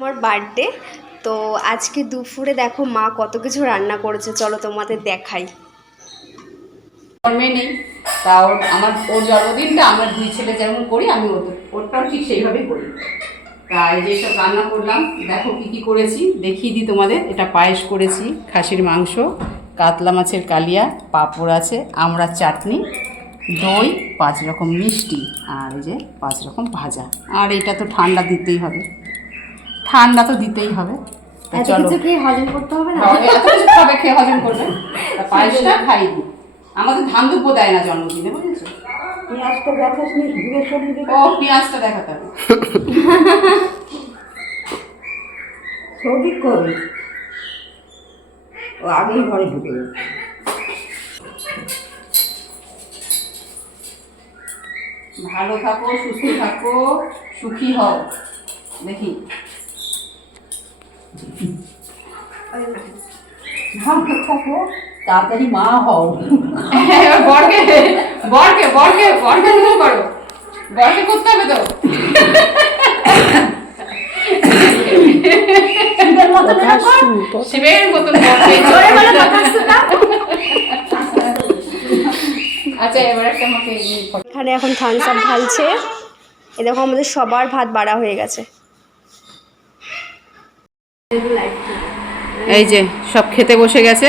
আমার বার্থডে। তো আজকে দুপুরে দেখো মা কত কিছু রান্না করেছে, চলো তোমাদের দেখাই। মেয়ে নেই, তাও আমার ওর জন্মদিনটা আমরা দুই ছেলে যেমন করি আমি ওরটাও ঠিক সেইভাবেই করি। তাই যেসব রান্না করলাম দেখো কী কী করেছি দেখিয়ে দিই তোমাদের। এটা পায়েস করেছি, খাসির মাংস, কাতলা মাছের কালিয়া, পাঁপড় আছে, আমড়ার চাটনি, দই, 5 রকম মিষ্টি, আর এই যে 5 রকম ভাজা। আর এটা তো ঠান্ডা দিতেই হবে, ঠান্ডা তো দিতেই হবে। চলো খেয়ে হজম করতে হবে না, এত কিছু খাবে, খেয়ে হজম করবে। পায়েসটা খাই দিই। আমাদের ধান দুব্বো দেয় না জন্মদিনে, বুঝেছো? পেঁয়াজটা দেখাস নি, ঘুরে সরিয়ে দে। ও পেঁয়াজটা দেখাতে হবে। সৌদিক করবে, ও আগেই ঘরে ঢুকে গেছে। ভালো থাকো, সুস্থ থাকো, সুখী হও। দেখি ভালো থাকো, তাড়াতাড়ি মা হও। বরকে বরকে বরকে বরকে শুরু করো, বরকে করতে হবে তো। শিবের মতন আচ্ছা, এবার একটা আমাকে এখানে এখন থামস আপ ঢালছে। এ দেখো আমাদের সবার ভাত বাড়া হয়ে গেছে। এই যে সব খেতে বসে গেছে।